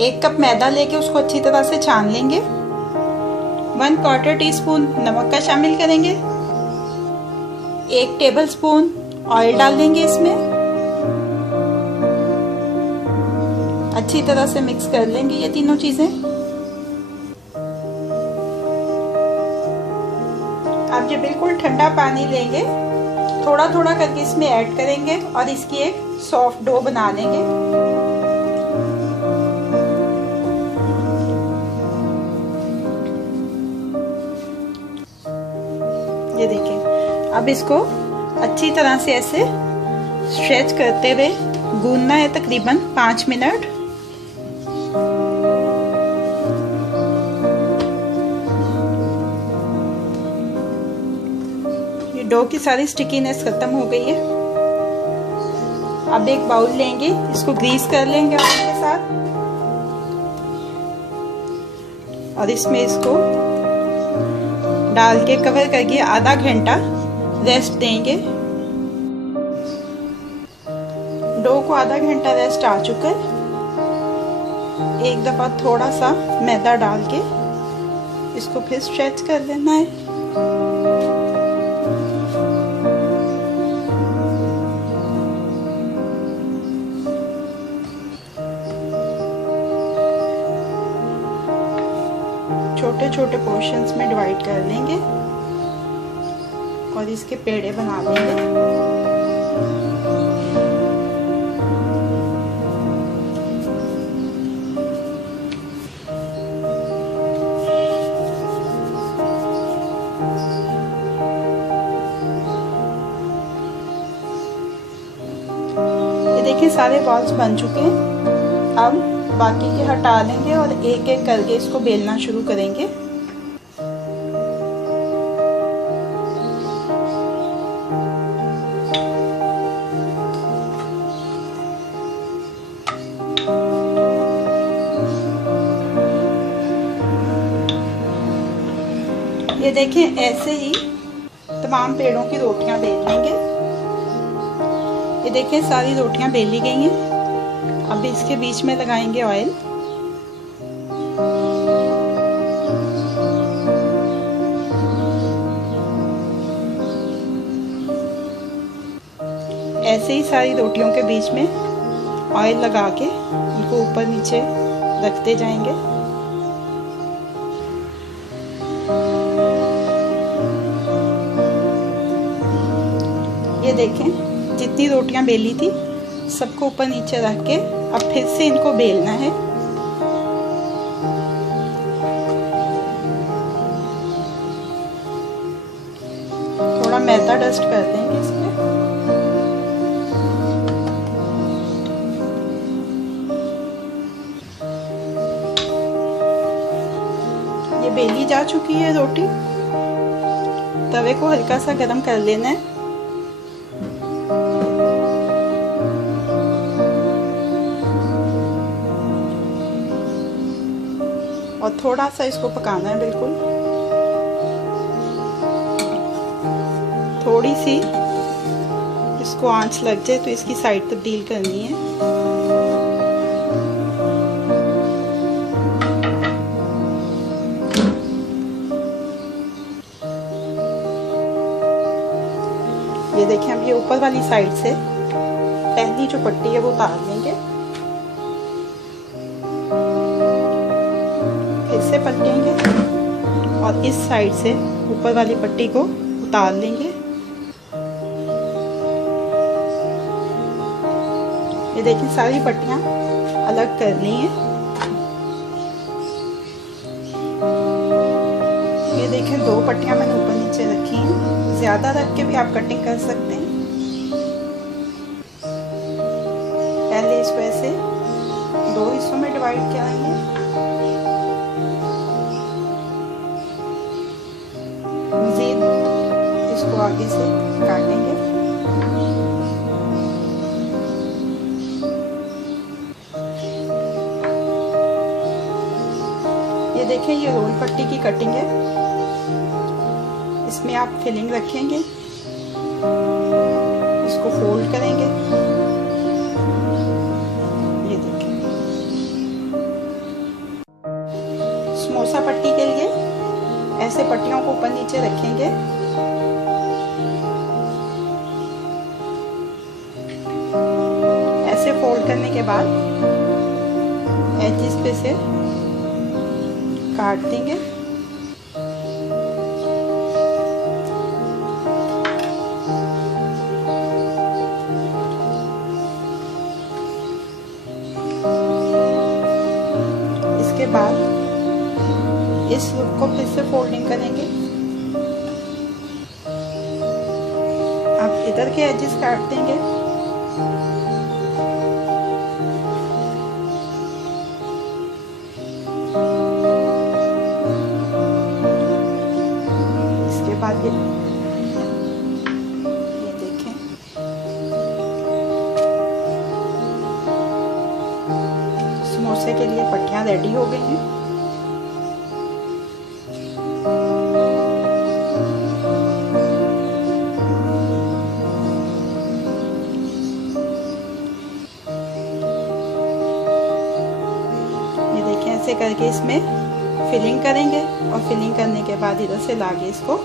1 cup मैदा लेके उसको अच्छी तरह से छान लेंगे। 1/4 टीस्पून नमक का शामिल करेंगे। 1 टेबलस्पून ऑयल डाल देंगे इसमें। अच्छी तरह से मिक्स कर लेंगे ये तीनों चीजें। अब ये बिल्कुल ठंडा पानी लेंगे, थोड़ा थोड़ा करके इसमें ऐड करेंगे और इसकी एक सॉफ्ट डो बना लेंगे। ये देखिए, अब इसको अच्छी तरह से ऐसे स्ट्रेच करते हुए गूंदना है तकरीबन 5 मिनट। ये डो की सारी स्टिकीनेस खत्म हो गई है। अब एक बाउल लेंगे, इसको ग्रीस कर लेंगे ऑयल के साथ और इसमें इसको डाल के कवर करके आधा घंटा रेस्ट देंगे। डो को आधा घंटा रेस्ट आ चुका है। एक दफा थोड़ा सा मैदा डाल के इसको फिर स्ट्रेच कर लेना है। छोटे छोटे पोर्शंस में डिवाइड कर लेंगे और इसके पेड़े बना लेंगे। ये देखिए सारे बॉल्स बन चुके हैं। अब बाकी के हटा लेंगे और एक एक करके इसको बेलना शुरू करेंगे। ये देखें, ऐसे ही तमाम पेड़ों की रोटियां बेल लेंगे। ये देखें सारी रोटियां बेली गई हैं। अब इसके बीच में लगाएंगे ऑयल। ऐसे ही सारी रोटियों के बीच में ऑयल लगा के उनको ऊपर नीचे रखते जाएंगे। ये देखें, जितनी रोटियां बेली थी सबको ऊपर नीचे रख के अब फिर से इनको बेलना है। थोड़ा मैदा डस्ट कर देंगे इसमें। ये बेली जा चुकी है रोटी। तवे को हल्का सा गरम कर लेना है। और थोड़ा सा इसको पकाना है बिल्कुल। थोड़ी सी इसको आंच लग जाए तो इसकी साइड तब्दील करनी है। ये देखिए, हम ये ऊपर वाली साइड से पहली जो पट्टी है वो उतार लेंगे। से पलटेंगे और इस साइड से ऊपर वाली पट्टी को उतार लेंगे। ये देखिए सारी पट्टियां अलग कर ली हैं। ये देखिए 2 पट्टियां मैंने ऊपर नीचे रखी हैं। ज्यादा रख के भी आप कटिंग कर सकते हैं। पहले इसको ऐसे 2 हिस्सों में डिवाइड करेंगे। इसको आगे से काटेंगे। ये देखें, ये रोल पट्टी की कटिंग है। इसमें आप फिलिंग रखेंगे, इसको फोल्ड करेंगे। ये देखें, ऊपर नीचे रखेंगे। ऐसे फोल्ड करने के बाद एजेस पे से काट देंगे। इसके बाद इस लुक को फिर से फोल्डिंग करेंगे। अब इधर के एजेस काट देंगे। इसके बाद ये देखें, समोसे के लिए पट्टियां रेडी हो गई हैं। ऐसे करके इसमें फिलिंग करेंगे और फिलिंग करने के बाद इधर से लाके इसको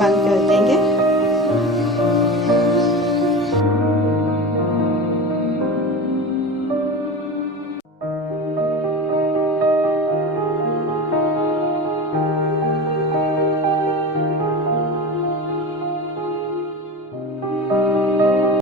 बंद कर देंगे।